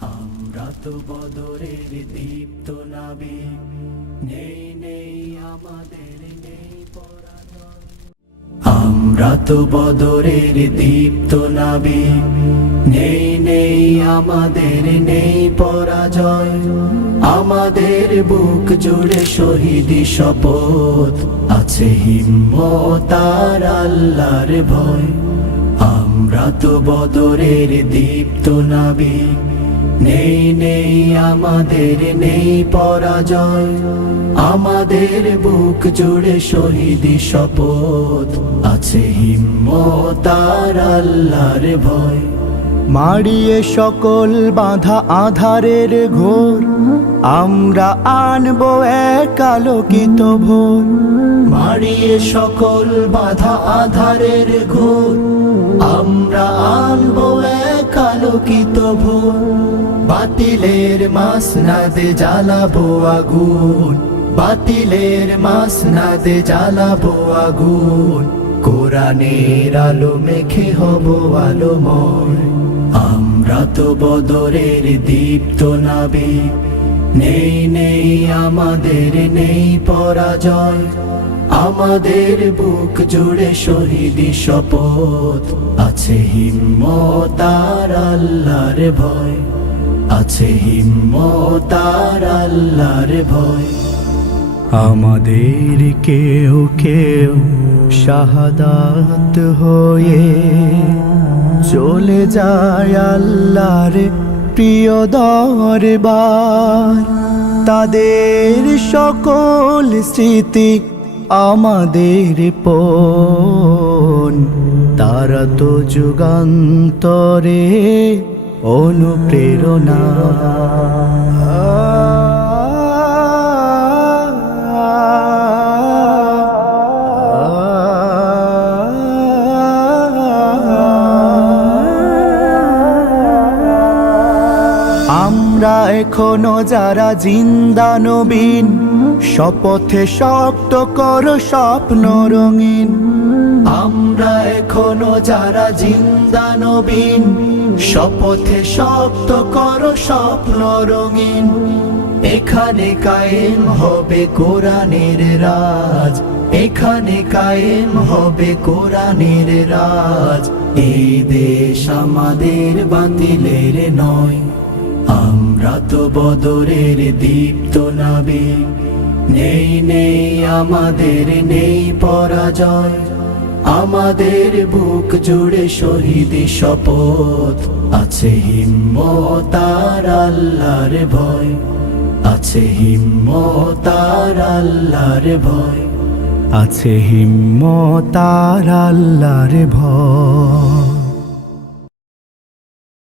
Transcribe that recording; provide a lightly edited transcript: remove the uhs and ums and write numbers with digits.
আমরা তো বদরের দীপ্ত নাবিক, নেই নেই আমাদের নেই পরাজয়। আমরা তো বদরের দীপ্ত নাবিক, নেই নেই আমাদের নেই পরাজয়। আমাদের বুক জুড়ে শহীদি শপথ, আছে হিম্মত আর আল্লাহর ভয়। আমরা তো বদরের দীপ্ত নাবিক, নেই নেই আমাদের নেই পরাজয়। আমাদের বুক জুড়ে শহীদি শপথ, আছে হিম্মত আর আল্লাহর ভয়। মারিয়ে সকল বাঁধা আধারের ঘোর, আমরা আনবো এক আলোকিত ভোর। মারিয়ে সকল বাধা আধারের ঘোর, আমরা আনবো এক আলোকিত ভোর। বাতিলের মাসনাদে জ্বালাবো আগুন, বাতিলের মাসনাদে জ্বালাবো আগুন। কোরআনের আলো মেখে হব আলোময়। আমরা তো বদরের দীপ্ত নাবিক, নেই নেই আমাদের নেই পরাজয়। আমাদের বুক জুড়ে শহীদি শপথ, আছে হিম্মত আর আল্লাহর ভয়। আছে হিম্মত আর আল্লাহর ভয়। আমাদের কেউ কেউ শাহাদাত হয়ে চলে যায় আল্লাহর প্রিয় দরবার। তাদের সকল স্মৃতি আমাদের পণ, তারা তো যুগান্তরে অনুপ্রেরণা। আমরা এখনো যারা জিন্দা নবীন, শপথে শক্ত করো স্বপ্ন রঙিন। আমরা এখনো যারা জিন্দা নবীন, শপথে শক্ত করো স্বপ্ন রঙিন। এখানে কায়েম হবে কোরআনের রাজ, এখানে কায়েম হবে কোরআনের রাজ। এই দেশ আমাদের বাতিলের নয়। আমরা তো বদরের দীপ্ত নাবিক, নেই নেই আমাদের নেই পরাজয়। আমাদের বুক জুড়ে শহীদি শপথ, আছে হিম্মত আর আল্লাহর ভয়। আছে হিম্মত আর আল্লাহর ভয়। আছে হিম্মত আর আল্লাহর ভয়।